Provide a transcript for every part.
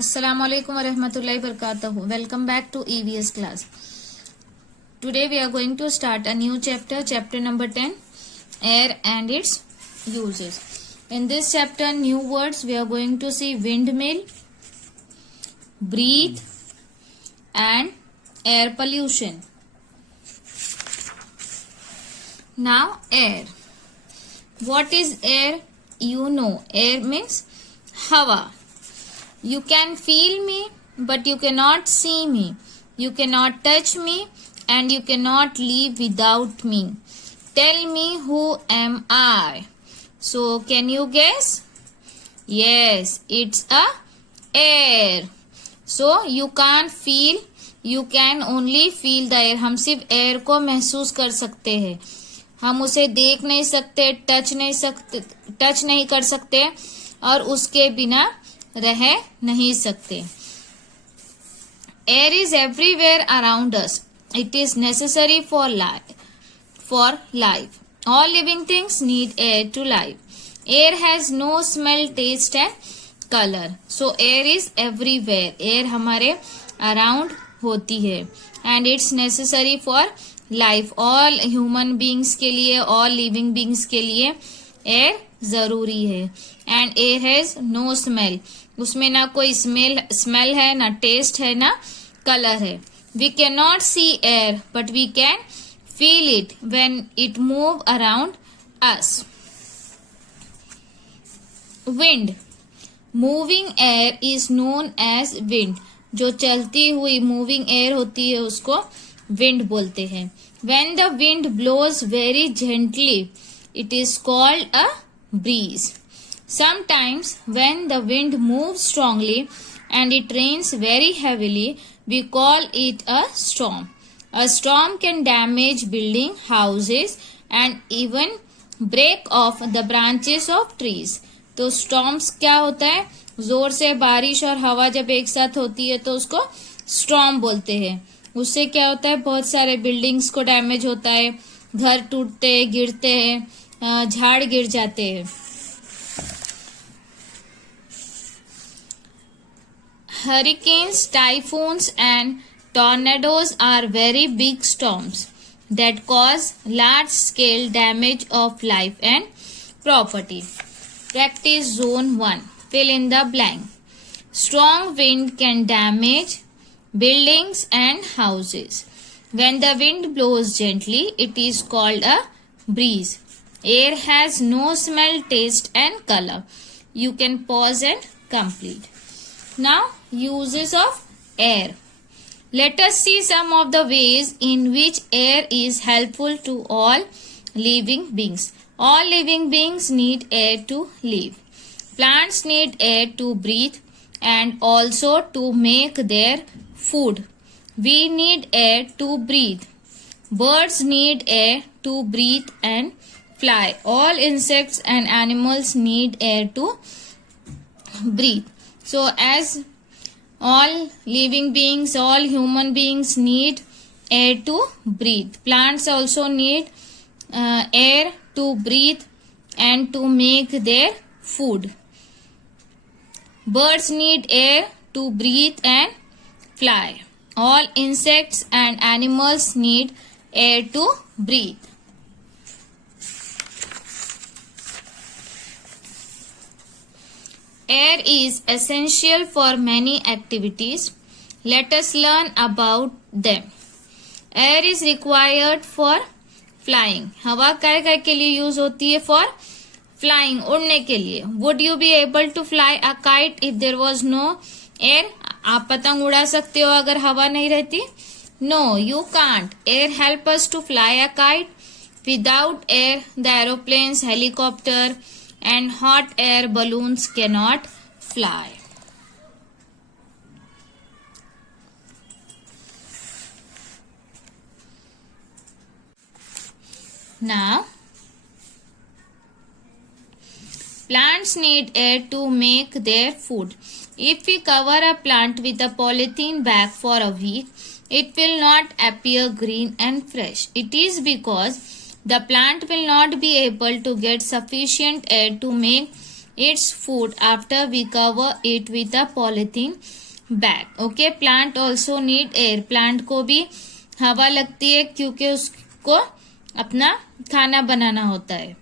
Assalamu alaikum wa rahmatullahi wa barakatuh. Welcome back to EVS class. Today we are going to start a new chapter, chapter number 10, air and its uses. In this chapter, new words we are going to see windmill, breathe and air pollution. Now air. What is air? You know, air means hawa. You can feel me, but you cannot see me. You cannot touch me, and you cannot live without me. Tell me, who am I? So, can you guess? Yes, it's a air. So, you can't feel, you can only feel the air. हम सिर्फ air को महसूस कर सकते हैं. हम उसे देख नहीं सकते, टच नहीं कर सकते और उसके बिना रह नहीं सकते. Air is everywhere around us. It is necessary for life. All living things need air to live. Air has no smell, taste and color. So air is everywhere. Air हमारे around होती है. And it's necessary for life. All human beings के लिए, all living beings के लिए air जरूरी है. And air has no smell. उसमें ना कोई स्मेल है, ना टेस्ट है, ना कलर है. We can not see air but we can feel it when it move around us. Wind. Moving air is known as wind. जो चलती हुई मूविंग एयर होती है उसको विंड बोलते हैं. When the wind blows very gently it is called a breeze. Sometimes when the wind moves strongly and it rains very heavily, we call it a storm. A storm can damage building, houses and even break off the branches of trees. तो storms क्या होता है? जोर से बारिश और हवा जब एक साथ होती है तो उसको storm बोलते हैं. उससे क्या होता है? बहुत सारे बिल्डिंग्स को डैमेज होता है, घर टूटते हैं, गिरते हैं, झाड़ गिर जाते हैं. Hurricanes, typhoons and tornadoes are very big storms that cause large-scale damage of life and property. Practice zone 1. Fill in the blank. Strong wind can damage buildings and houses. When the wind blows gently, it is called a breeze. Air has no smell, taste and color. You can pause and complete. Now, uses of air. Let us see some of the ways in which air is helpful to all living beings. All living beings need air to live. Plants need air to breathe and also to make their food. We need air to breathe. Birds need air to breathe and fly. All insects and animals need air to breathe. So as all living beings, all human beings need air to breathe. Plants also need air to breathe and to make their food. Birds need air to breathe and fly. All insects and animals need air to breathe. Air is essential for many activities. Let us learn about them. Air is required for flying. हवा काय के लिए use होती है? For flying, उड़ने के लिए. Would you be able to fly a kite if there was no air? आप पतंग उड़ा सकते हो अगर हवा नहीं रहती? No, you can't. Air help us to fly a kite. Without air, the aeroplanes, helicopter and hot air balloons cannot fly. Now, plants need air to make their food. If we cover a plant with a polythene bag for a week, it will not appear green and fresh. It is because the plant will not be able to get sufficient air to make its food after we cover it with a polythene bag. Okay, plant also need air. Plant को भी हवा लगती है क्योंकि उसको अपना खाना बनाना होता है.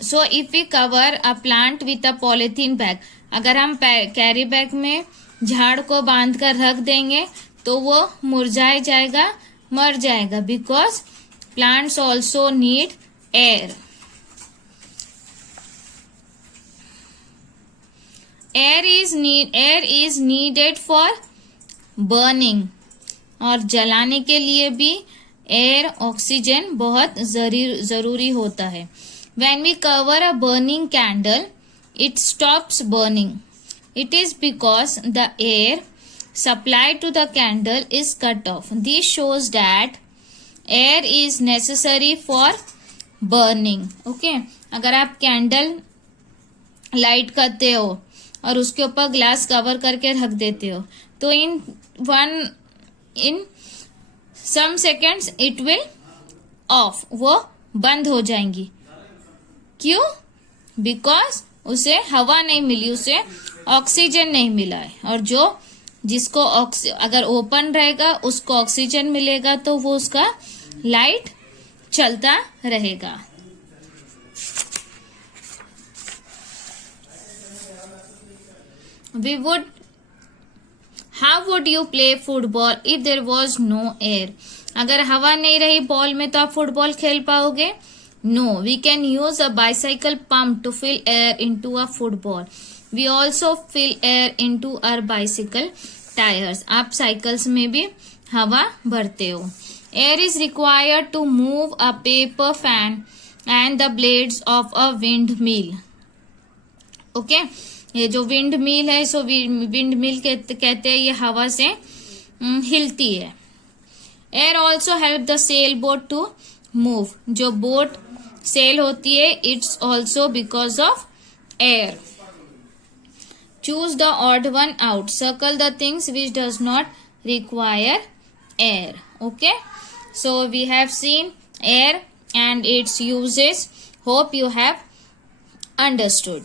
So if we cover a plant with a polythene bag, अगर हम कैरी बैग में झाड़ को बांध कर रख देंगे तो वो मुरझाए जाएगा, मर जाएगा. Because plants also need air. Air is needed for burning. और जलाने के लिए भी एयर, ऑक्सीजन बहुत जरूरी होता है. When we cover a burning candle, it stops burning. It is because the air supplied to the candle is cut off. This shows that air is necessary for burning. Okay? अगर आप candle light करते हो और उसके ऊपर glass cover करके रख देते हो तो in some seconds it will off, वो बंद हो जाएंगी. क्यों? बिकॉज उसे हवा नहीं मिली, उसे ऑक्सीजन नहीं मिला है. और जिसको अगर ओपन रहेगा उसको ऑक्सीजन मिलेगा तो वो उसका लाइट चलता रहेगा. How would you play football if there was no air? अगर हवा नहीं रही बॉल में तो आप फुटबॉल खेल पाओगे? No, we can use a bicycle pump to fill air into a football. We also fill air into our bicycle tires. आप साइकिल्स में भी हवा भरते हो. Air is required to move a paper fan and the blades of a windmill. Okay? ये जो wind mill है, सो wind mill कहते हैं, ये हवा से हिलती है. Air also help the sail boat to move. जो बोट सेल होती है, it's also because of air. Choose the odd one out. Circle the things which does not require air. Okay, so we have seen air and its uses. Hope you have understood.